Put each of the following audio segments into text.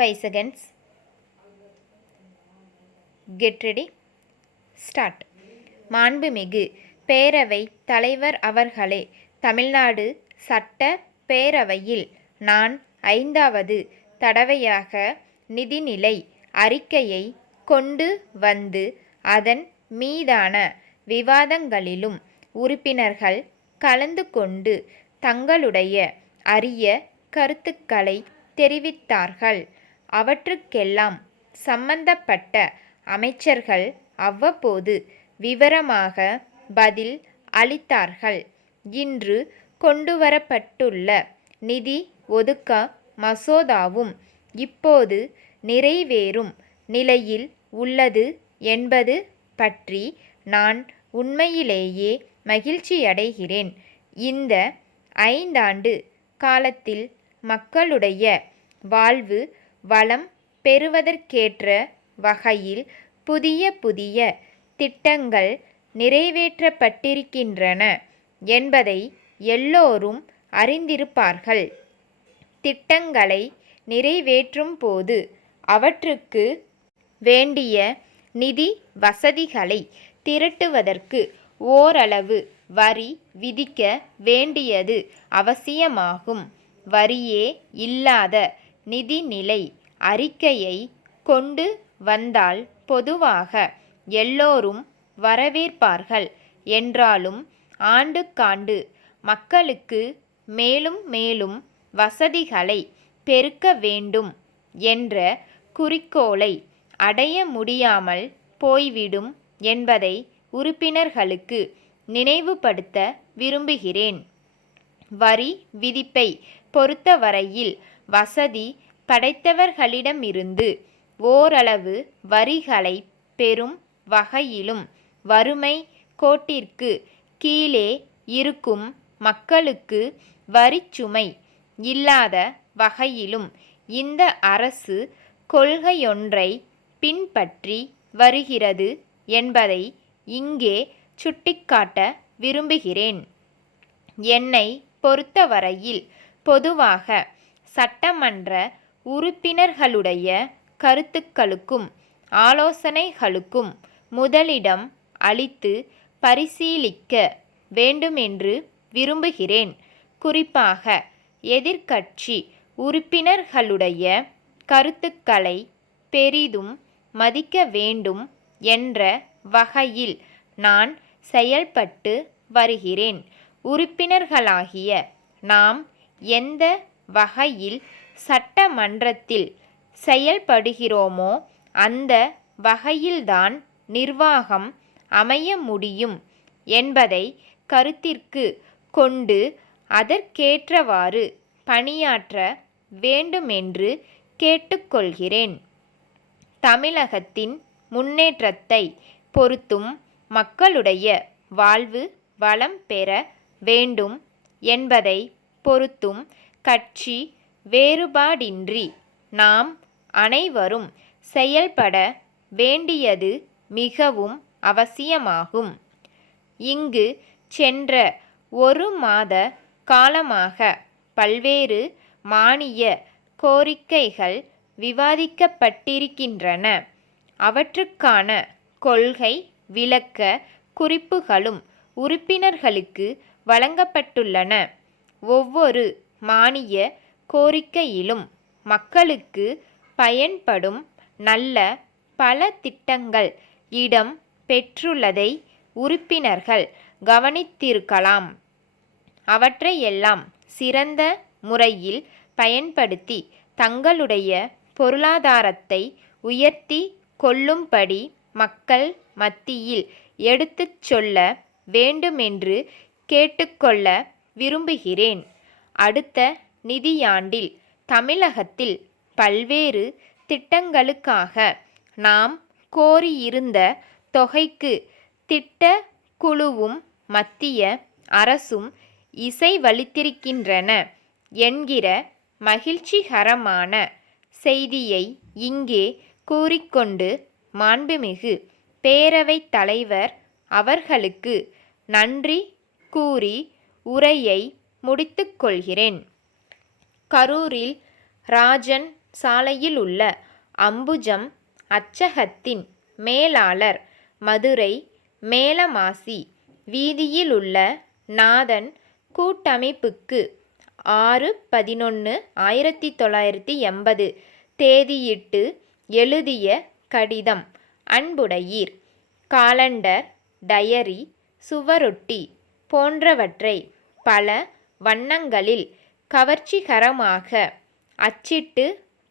5 seconds. Get ready. Start. மாண்புமிகு பேரவை தலைவர் அவர்களே, தமிழ்நாடு சட்ட பேரவையில் நான் 5வது தடவையாக நிதிநிலை அறிக்கையை கொண்டு வந்து அதன் மீதான விவாதங்களிலும் உறுப்பினர்கள் கலந்து கொண்டு தங்களுடைய அரிய கருத்துக்களை தெரிவித்தார்கள். அவற்றுக்கெல்லாம் சம்பந்தப்பட்ட அமைச்சர்கள் அவ்வப்போது விவரமாக பதில் அளித்தார்கள். இன்று கொண்டுவரப்பட்டுள்ள நிதி ஒதுக்க மசோதாவும் இப்போது நிறைவேறும் நிலையில் உள்ளது என்பது பற்றி நான் உண்மையிலேயே மகிழ்ச்சியடைகிறேன். இந்த 5 ஆண்டு காலத்தில் மக்களுடைய வாழ்வு வளம் பெறுவதற்கேற்ற வகையில் புதிய புதிய திட்டங்கள் நிறைவேற்றப்பட்டிருக்கின்றன என்பதை எல்லோரும் அறிந்திருப்பார்கள். திட்டங்களை நிறைவேற்றும் போது அவற்றுக்கு வேண்டிய நிதி வசதிகளை திரட்டுவதற்கு ஓரளவு வரி விதிக்க வேண்டியது அவசியமாகும். வரியே இல்லாத நிதிநிலை அறிக்கையை கொண்டு வந்தால் பொதுவாக எல்லோரும் வரவேற்பார்கள் என்றாலும் ஆண்டுக்காண்டு மக்களுக்கு மேலும் மேலும் வசதிகளை பெருக்க வேண்டும் என்ற குறிக்கோளை அடைய முடியாமல் போய்விடும் என்பதை உறுப்பினர்களுக்கு நினைவுபடுத்த விரும்புகிறேன். வரி விதிப்பை பொறுத்தவரையில் வசதி படைத்தவர்களிடமிருந்து ஓரளவு வரிகளை பெறும் வகையிலும் வறுமை கோட்டிற்கு கீழே இருக்கும் மக்களுக்கு வரிச்சுமை இல்லாத வகையிலும் இந்த அரசு கொள்கையொன்றை பின்பற்றி வருகிறது என்பதை இங்கே சுட்டிக்காட்ட விரும்புகிறேன். என்னை பொறுத்தவரையில் பொதுவாக சட்டமன்ற உறுப்பினர்களுடைய கருத்துக்களுக்கும் ஆலோசனைகளுக்கும் முதலிடம் அளித்து பரிசீலிக்க வேண்டுமென்று விரும்புகிறேன். குறிப்பாக எதிர்க்கட்சி உறுப்பினர்களுடைய கருத்துக்களை பெரிதும் மதிக்க வேண்டும் என்ற வகையில் நான் செயல்பட்டு வருகிறேன். உறுப்பினர்களாகிய நாம் எந்த வகையில் சட்டமன்றத்தில் செயல்படுகிறோமோ அந்த வகையில்தான் நிர்வாகம் அமைய முடியும் என்பதை கருத்திற்கு கொண்டு அதற்கேற்றவாறு பணியாற்ற வேண்டுமென்று கேட்டுக்கொள்கிறேன். தமிழகத்தின் முன்னேற்றத்தை பொறுத்தும் மக்களுடைய வாழ்வு வளம் பெற வேண்டும் என்பதை பொறுத்தும் கட்சி வேறுபாடின்றி நாம் அனைவரும் செயல்பட வேண்டியது மிகவும் அவசியமாகும். இங்கு சென்ற 1 மாத காலமாக பல்வேறு மானிய கோரிக்கைகள் விவாதிக்கப்பட்டிருக்கின்றன. அவற்றுக்கான கொள்கை விளக்க குறிப்புகளும் உறுப்பினர்களுக்கு வழங்கப்பட்டுள்ளன. ஒவ்வொரு மானிய கோரிக்கையிலும் மக்களுக்கு பயன்படும் நல்ல பல திட்டங்கள் இடம் பெற்றுள்ளதை உறுப்பினர்கள் கவனித்திருக்கலாம். அவற்றையெல்லாம் சிறந்த முறையில் பயன்படுத்தி தங்களுடைய பொருளாதாரத்தை உயர்த்தி கொள்ளும்படி மக்கள் மத்தியில் எடுத்துச் சொல்ல வேண்டுமென்று கேட்டுக்கொள்ள விரும்புகிறேன். அடுத்த நிதியாண்டில் தமிழகத்தில் பல்வேறு திட்டங்களுக்காக நாம் கோரியிருந்த தொகைக்கு திட்ட குழுவும் மத்திய அரசும் இசைவளித்திருக்கின்றன என்கிற மகிழ்ச்சிகரமான செய்தியை இங்கே கூறிக்கொண்டு மாண்புமிகு பேரவைத் தலைவர் அவர்களுக்கு நன்றி கூறி உரையை முடித்துக்கொள்கிறேன். கரூரில் ராஜன் சாலையில் உள்ள அம்புஜம் அச்சகத்தின் மேலாளர், மதுரை மேலமாசி வீதியில் உள்ள நாதன் கூட்டமைப்புக்கு 6/11/1980 தேதியிட்டு எழுதிய கடிதம். அன்புடையீர். காலண்டர், டயரி, சுவரொட்டி போன்றவற்றை பல வண்ணங்களில் கவர்ச்சிகரமாக அச்சிட்டு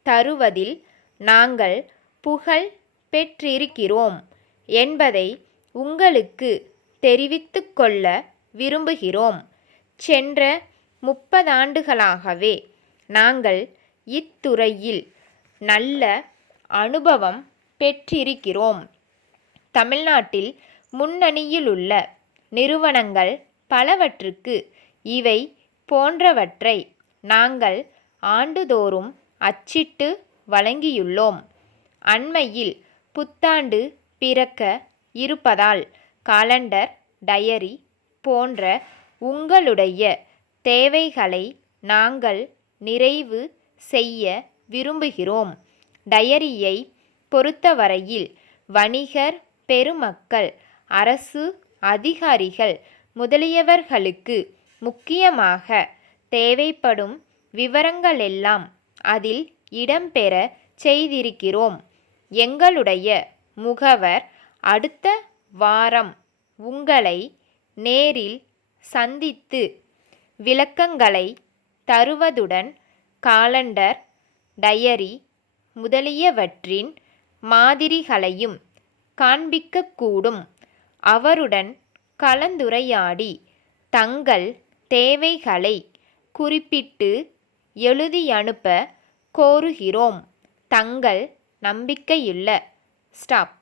தருவதில் நாங்கள் புகழ் பெற்றிருக்கிறோம் என்பதை உங்களுக்கு தெரிவித்துக் கொள்ள விரும்புகிறோம். சென்ற 30 ஆண்டுகளாகவே நாங்கள் இத்துறையில் நல்ல அனுபவம் பெற்றிருக்கிறோம். தமிழ்நாட்டில் முன்னணியிலுள்ள நிறுவனங்கள் பலவற்றுக்கு இவை போன்றவற்றை நாங்கள் ஆண்டுதோறும் அச்சிட்டு வழங்கியுள்ளோம். அண்மையில் புத்தாண்டு பிறக்க இருப்பதால் காலண்டர், டயரி போன்ற உங்களுடைய தேவைகளை நாங்கள் நிறைவு செய்ய விரும்புகிறோம். டயரியை பொறுத்தவரையில் வணிகர் பெருமக்கள், அரசு அதிகாரிகள் முதலியவர்களுக்கு முக்கியமாக தேவைப்படும் விவரங்களெல்லாம் அதில் இடம்பெற செய்திருக்கிறோம். எங்களுடைய முகவர் அடுத்த வாரம் உங்களை நேரில் சந்தித்து விளக்கங்களை தருவதுடன் காலண்டர், டயரி முதலியவற்றின் மாதிரிகளையும் காண்பிக்கக்கூடும். அவருடன் கலந்துரையாடி தங்கள் தேவைகளை குறிப்பிட்டு எழுதியனுப்ப கோருகிறோம். தங்கள் நம்பிக்கையுள்ள ஸ்டாப்.